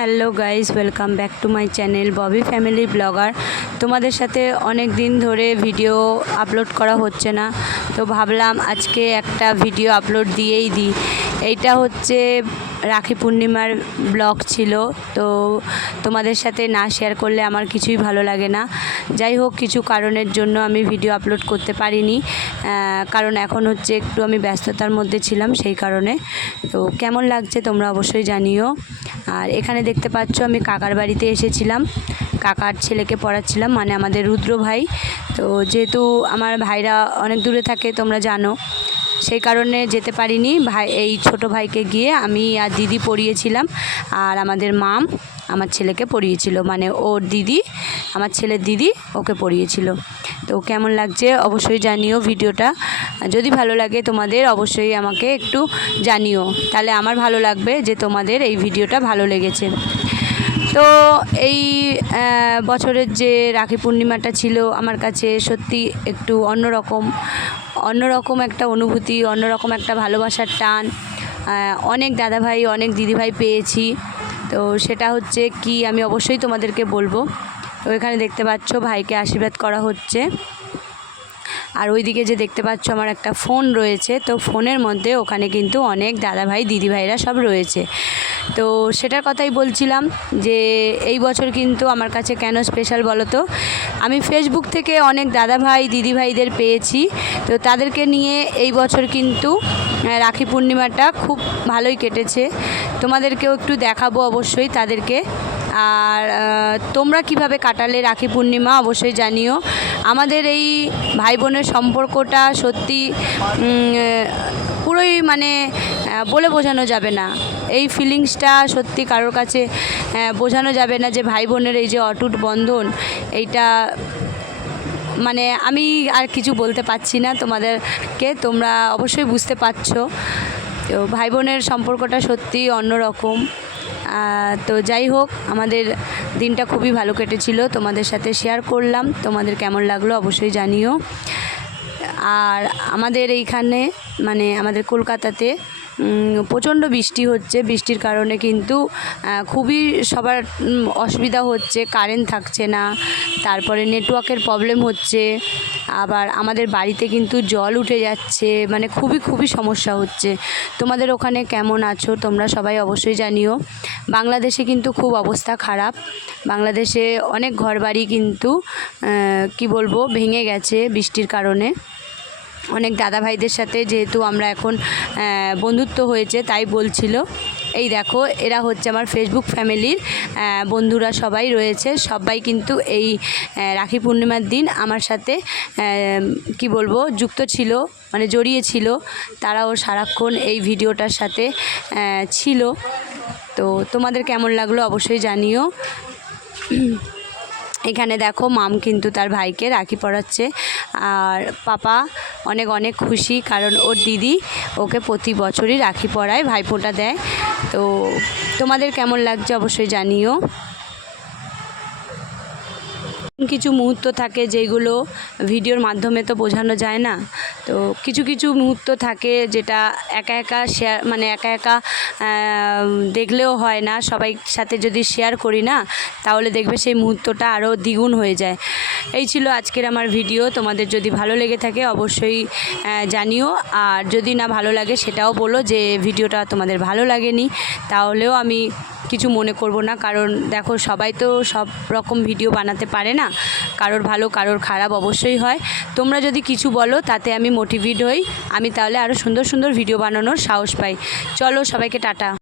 Hello guys, welcome back to my channel Bobby family blogger. তোমাদের সাথে অনেক দিন ধরে ভিডিও আপলোড করা হচ্ছে না, তো ভাবলাম আজকে একটা ভিডিও আপলোড দিয়েই দিই। এইটা হচ্ছে রাখি পূর্ণিমার ব্লগ ছিল, তো তোমাদের সাথে না শেয়ার করলে আমার কিছুই ভালো লাগে না। যাই হোক, কিছু কারণের জন্য আমি ভিডিও আপলোড করতে পারিনি, কারণ এখন হচ্ছে একটু আমি ব্যস্ততার মধ্যে ছিলাম, সেই কারণে। তো কেমন লাগছে তোমরা অবশ্যই জানিও। আর এখানে দেখতে পাচ্ছ আমি কাকার বাড়িতে এসেছিলাম, কাকার ছেলেকে পড়াচ্ছিলাম, মানে আমাদের রুদ্র ভাই। তো যেহেতু আমার ভাইরা অনেক দূরে থাকে তোমরা জানো, সেই কারণে যেতে পারিনি। এই ছোট ভাইকে গিয়ে আমি আর দিদি পড়িয়েছিলাম, আর আমাদের মাম আমার ছেলেকে পড়িয়েছিল, মানে ওর দিদি, আমার ছেলের দিদি ওকে পড়িয়েছিল। তো কেমন লাগছে অবশ্যই জানিও ভিডিওটা। যদি ভালো লাগে তোমাদের অবশ্যই আমাকে একটু জানিও, তাহলে আমার ভালো লাগবে যে তোমাদের এই ভিডিওটা ভালো লেগেছে। তো এই বছরের যে রাখি পূর্ণিমাটা ছিল আমার কাছে সত্যি একটু অন্যরকম একটা অনুভূতি, অন্যরকম একটা ভালোবাসার টান। অনেক দাদাভাই অনেক দিদিভাই পেয়েছি, তো সেটা হচ্ছে কি আমি অবশ্যই তোমাদেরকে বলবো। তো এখানে দেখতে পাচ্ছ ভাইকে আশীর্বাদ করা হচ্ছে, আর ওইদিকে যে দেখতে পাচ্ছ আমার একটা ফোন রয়েছে, তো ফোনের মধ্যে ওখানে কিন্তু অনেক দাদাভাই দিদিভাইরা সব রয়েছে। তো সেটার কথাই বলছিলাম যে এই বছর কিন্তু আমার কাছে কেন স্পেশাল বলো তো। আমি ফেসবুক থেকে অনেক দাদাভাই দিদিভাইদের পেয়েছি, তো তাদেরকে নিয়ে এই বছর কিন্তু রাখি পূর্ণিমাটা খুব ভালোই কেটেছে। তোমাদেরকেও একটু দেখাবো অবশ্যই তাদেরকে। আর তোমরা কিভাবে কাটালে রাখি পূর্ণিমা অবশ্যই জানিও। আমাদের এই ভাই বোনের সম্পর্কটা সত্যি পুরোই মানে বলে বোঝানো যাবে না। এই ফিলিংসটা সত্যি কারোর কাছে বোঝানো যাবে না, যে ভাই বোনের এই যে অটুট বন্ধন, এইটা মানে আমি আর কিছু বলতে পারছি না তোমাদেরকে, তোমরা অবশ্যই বুঝতে পারছো। তো ভাই বোনের সম্পর্কটা সত্যি অন্যরকম। তো যাই হোক, আমাদের দিনটা খুবই ভালো কেটেছিল, তোমাদের সাথে শেয়ার করলাম। তোমাদের কেমন লাগলো অবশ্যই জানিও। আর আমাদের এইখানে মানে আমাদের কলকাতাতে প্রচণ্ড বৃষ্টি হচ্ছে, বৃষ্টির কারণে কিন্তু খুবই সবার অসুবিধা হচ্ছে, কারেন্ট থাকছে না, তারপরে নেটওয়ার্কের প্রবলেম হচ্ছে, আবার আমাদের বাড়িতে কিন্তু জল উঠে যাচ্ছে, মানে খুবই সমস্যা হচ্ছে। তোমাদের ওখানে কেমন আছো তোমরা সবাই অবশ্যই জানিও। বাংলাদেশে কিন্তু খুব অবস্থা খারাপ, বাংলাদেশে অনেক ঘরবাড়ি কিন্তু কি বলবো ভেঙে গেছে বৃষ্টির কারণে। অনেক দাদাভাইদের সাথে যেহেতু আমরা এখন বন্ধুত্ব হয়েছে তাই বলছিল। এই দেখো, এরা হচ্ছে আমার ফেসবুক ফ্যামিলির বন্ধুরা, সবাই রয়েছে, সবাই কিন্তু এই রাখি পূর্ণিমার দিন আমার সাথে কি বলবো যুক্ত ছিল, মানে জড়িয়ে ছিল। তারাও সারাক্ষণ এই ভিডিওটার সাথে ছিল। তো তোমাদের কেমন লাগলো অবশ্যই জানিও। এখানে দেখো মাম কিন্তু তার ভাইকে রাখি পরাচ্ছে, আর পাপা অনেক খুশি, কারণ ওর দিদি ওকে প্রতি বছরই রাখি পরায়, ভাইফোঁটা দেয়। তো তোমাদের কেমন লাগছে অবশ্যই জানিও। কিছু মুহূর্ত থাকে যেগুলো ভিডিওর মাধ্যমে তো বোঝানো যায় না, তো কিছু মুহূর্ত থাকে যেটা একা শেয়ার, মানে একা দেখলেও হয় না, সবাই সাথে যদি শেয়ার করি না তাহলে দেখবে সেই মুহূর্তটা আরও দ্বিগুণ হয়ে যায়। এই ছিল আজকের আমার ভিডিও। তোমাদের যদি ভালো লেগে থাকে অবশ্যই জানিও, আর যদি না ভালো লাগে সেটাও বলো যে ভিডিওটা তোমাদের ভালো লাগেনি, তাহলেও আমি কিছু মনে করব না। কারণ দেখো, সবাই তো সব রকম ভিডিও বানাতে পারে না, কারোর ভালো কারোর খারাপ অবশ্যই হয়। তোমরা যদি কিছু বলো তাতে আমি মোটিভেট হই, আমি তাহলে আরও সুন্দর ভিডিও বানানোর সাহস পাই। চলো, সবাইকে টাটা।